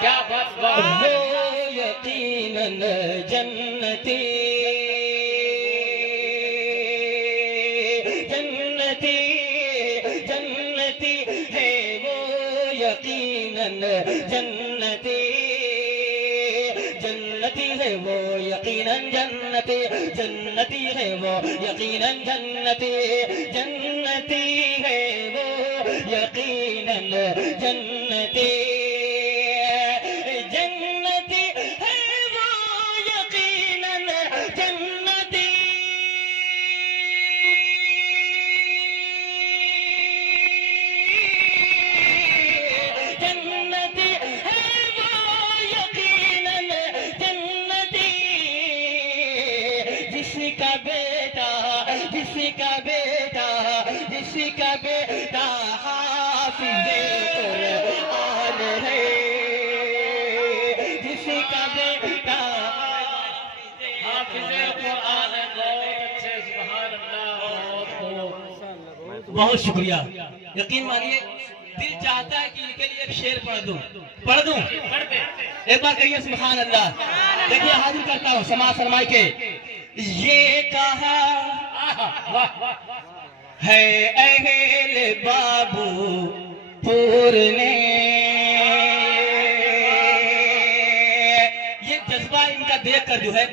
کیا بات بات وہ یقیناً جنتی جنتی جنتی ہے وہ یقیناً جنتی جنتی ہے وہ یقیناً جنتی جنتی ہے وہ یقیناً جنتی جنتی ہے وہ یقیناً جنتی جنتی ہے وہ یقیناً جنتی جنتی ہے وہ یقیناً جنتی جس کا بیٹا جس کا بیٹا جس کا بیٹا حافظ قرآن ہے جس کا بیٹا حافظ قرآن ہے بہت اچھے سبحان اللہ بہت شکریہ یقین مانیے دل چاہتا ہے کہ ان کے لیے ایک شعر پڑھ دوں ایک بار کہیے سبحان اللہ دیکھیے حاضر کرتا ہوں سماعت فرمائے کے یہ کہا ہے اہل بابو پور نے یہ جذبہ ان کا دیکھ کر جو ہے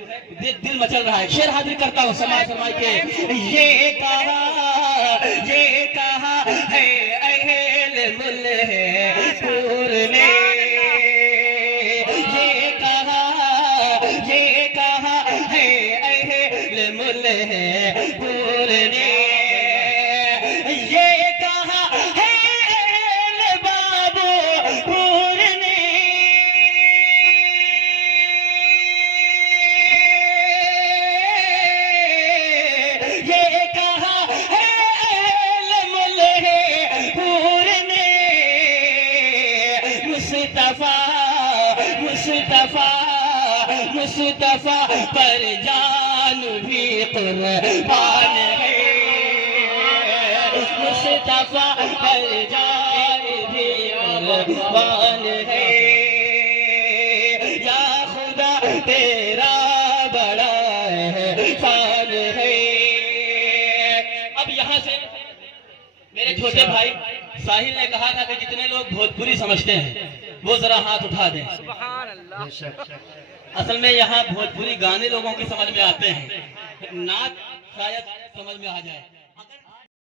دل مچل رہا ہے شعر حاضر کرتا ہوں سماعت فرمائے کے یہ کہا ہے اہل ملک پور نے یہ کہا ہے اہل ملک پور نے یہ کہا ہے اہل بابو پور نے یہ کہا ہے اہل ملک پور نے مصطفیٰ پر جان بھی قربان ہے مصطفیٰ پر جان بھی قربان ہے یا خدا تیرا بڑا احسان ہے اب یہاں سے میرے چھوٹے بھائی ساحل نے کہا تھا کہ جتنے لوگ بھوجپوری سمجھتے ہیں وہ ذرا ہاتھ اٹھا دیں اصل میں یہاں بھوجپوری گانے لوگوں کی سمجھ میں آتے ہیں نعت شاید سمجھ میں آ جائے